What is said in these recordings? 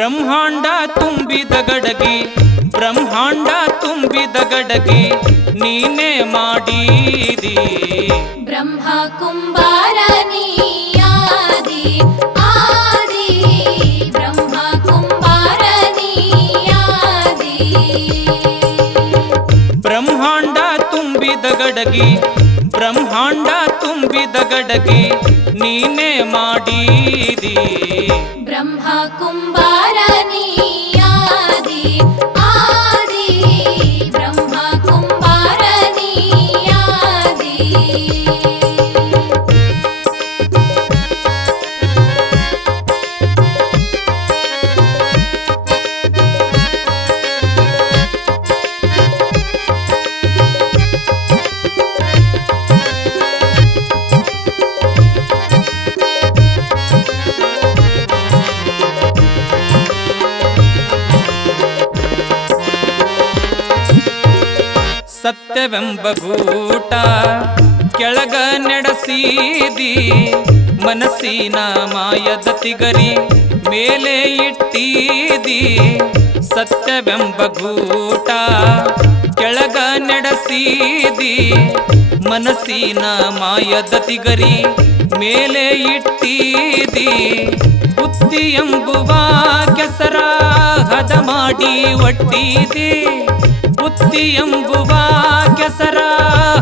ಬ್ರಹ್ಮಾಂಡ ತುಂಬಿದ ಗಡಗಿ ಬ್ರಹ್ಮಾಂಡ ತುಂಬಿದ ಗಡಗಿ ನೀನೇ ಮಾಡಿದಿ ಬ್ರಹ್ಮ ಕುಂಬಾರ ನೀಯಾದಿ ಆದಿ ಬ್ರಹ್ಮ ಕುಂಬಾರ ನೀಯಾದಿ ಬ್ರಹ್ಮಾಂಡ ತುಂಬಿದ ಗಡಗಿ ಬ್ರಹ್ಮಾಂಡ ತುಂಬಿದ ಗಡಗಿ ನೀನೇ ಮಾಡಿದಿ ಬ್ರಹ್ಮ ಕುಂಬಾರ ನೀಯಾದಿ ಆದಿ ಬ್ರಹ್ಮ ಕುಂಬಾರ ನೀಯಾದಿ ಸತ್ಯವೆಂಬ ಗೂಟ ಕೆಳಗ ನಡೆಸಿದಿ ಮನಸ್ಸಿನ ಮಾಯದ ತಿಗರಿ ಮೇಲೆ ಇಟ್ಟಿದಿ ಸತ್ಯವೆಂಬ ಗೂಟ ಕೆಳಗ ನಡೆಸಿದಿ ಮನಸ್ಸಿನ ಮಾಯದ ತಿಗರಿ ಮೇಲೆ ಇಟ್ಟಿದಿ ಬುದ್ಧಿ ಎಂಬುವ ಕೆಸರ ಹದ ಮಾಡಿ ಒಟ್ಟಿದಿ ಬುದ್ಧಿ ಎಂಬುವ ಕೆಸರ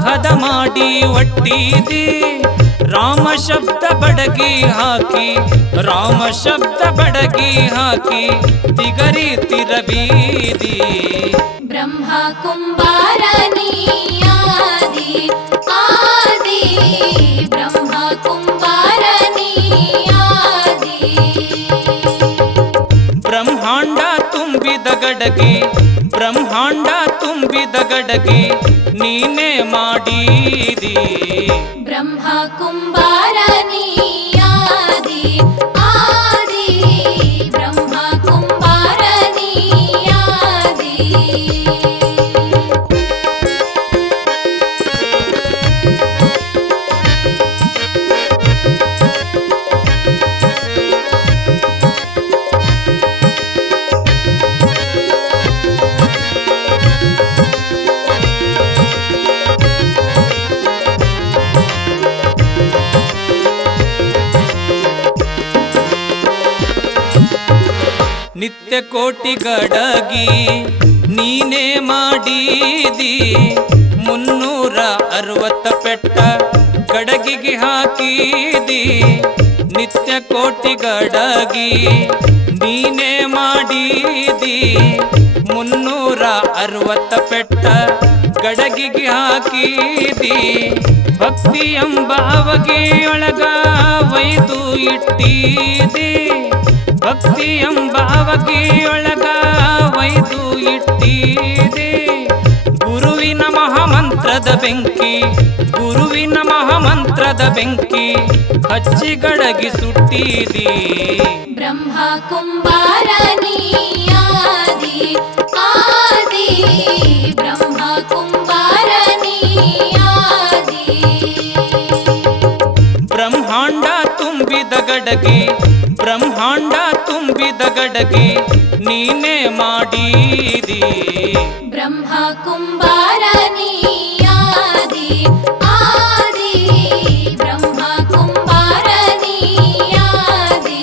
ಹದ ಮಾಡಿ ಒಟ್ಟಿದಿ ರಾಮ ಶಬ್ದ ಬಡಗಿ ಹಾಕಿ ರಾಮ ಶಬ್ದ ಬಡಗಿ ಹಾಕಿ ತಿಗರಿ ತಿರಬೀದಿ ಬ್ರಹ್ಮ ಕುಂಬಾರ ನೀಯಾದಿ ಆದಿ ಬ್ರಹ್ಮ ಕುಂಬಾರ ನೀಯಾದಿ ಬ್ರಹ್ಮಾಂಡ ತುಂಬಿದ ಗಡಗಿ ಬ್ರಹ್ಮಾಂಡ ತುಂಬಿದ ಗಡಗಿ ನೀನೇ ಮಾಡಿದಿ ಬ್ರಹ್ಮ ಕುಂಬಾರ ನೀಯಾದಿ ಆದಿ ಬ್ರಹ್ಮ ಕುಂಬಾರ ನೀಯಾದಿ ನಿತ್ಯ ಕೋಟಿ ಗಡಗಿ ನೀನೇ ಮಾಡಿದಿ 360 ಪೆಟ್ಟ ಗಡಗಿಗೆ ಹಾಕಿದಿ ನಿತ್ಯ ಕೋಟಿ ಗಡಗಿ ನೀನೇ ಮಾಡಿದಿ 360 ಪೆಟ್ಟ ಗಡಗಿಗೆ ಹಾಕಿದಿ ಭಕ್ತಿ ಎಂಬ ಅವಗಿಯೊಳಗ ಒಯ್ದು ಇಟ್ಟಿದಿ ಭಕ್ತಿ ಎಂಬ ಅವಗಿಯೊಳಗ ಒಯ್ದು ಇಟ್ಟಿದೆ ಗುರುವಿನ ಮಹಾಮಂತ್ರದ ಬೆಂಕಿ ಗುರುವಿನ ಮಹಾಮಂತ್ರದ ಬೆಂಕಿ ಹಚ್ಚಿ ಗಡಗಿ ಸುಟ್ಟಿದಿ ಬ್ರಹ್ಮ ಕುಂಬಾರ ನೀಯಾದಿ ಆದಿ ಬ್ರಹ್ಮ ಕುಂಬಾರ ನೀಯಾದಿ ಬ್ರಹ್ಮಾಂಡ ತುಂಬಿದ ಗಡಗಿ ಬ್ರಹ್ಮಾಂಡ ತುಂಬಿದ ಗಡಗಿ ನೀನೇ ಮಾಡಿದಿ ಬ್ರಹ್ಮ ಕುಂಬಾರ ನೀಯಾದಿ ಆದಿ ಬ್ರಹ್ಮ ಕುಂಬಾರ ನೀಯಾದಿ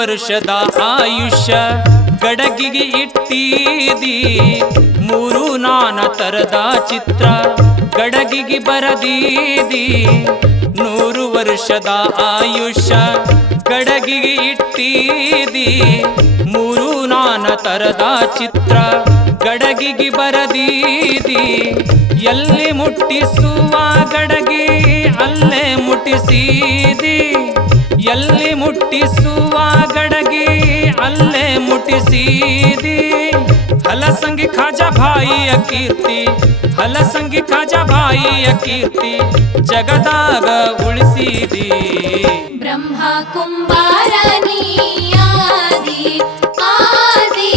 ವರ್ಷದ ಆಯುಷ್ಯ ಗಡಗಿಗೆ ಇಟ್ಟಿದಿ 3 ನಾನಾ ತರದ ಚಿತ್ರ ಗಡಗಿಗೆ ಬರದೀದಿ 100 ವರ್ಷದ ಆಯುಷ್ಯ ಗಡಗಿಗೆ ಇಟ್ಟಿದಿ 3 ನಾನಾ ತರದ ಚಿತ್ರ ಗಡಗಿಗೆ ಬರದೀದಿ ಎಲ್ಲಿ ಮುಟ್ಟಿಸುವ ಗಡಗಿ ಅಲ್ಲೇ ಮುಟ್ಟಿಸಿದಿ ಎಲ್ಲಿ ಮುಟ್ಟಿಸುವ ಗಡಗಿ ಅಲ್ಲೇ ಮುಟ್ಟಿಸಿದಿ ಹಲಸಂಗಿ ಖಾಜಾ ಬಾಯಿಯ ಕೀರ್ತಿ ಹಲಸಂಗಿ ಖಾಜಾ ಬಾಯಿಯ ಕೀರ್ತಿ ಜಗದಾಗ ಉಳಿಸಿದಿ ಬ್ರಹ್ಮ ಕುಂಬಾರ ನೀಯಾದಿ ಆದಿ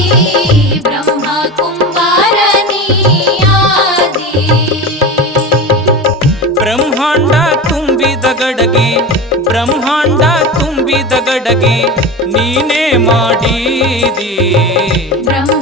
ಬ್ರಹ್ಮ ಕುಂಬಾರ ನೀಯಾದಿ ಬ್ರಹ್ಮಾಂಡ ತುಂಬಿದ ಗಡಗಿ ಬ್ರಹ್ಮಾಂಡ ತುಂಬಿದ ಗಡಗಿ ನೀನೇ ಮಾಡಿದಿ ಬ್ರಹ್ಮ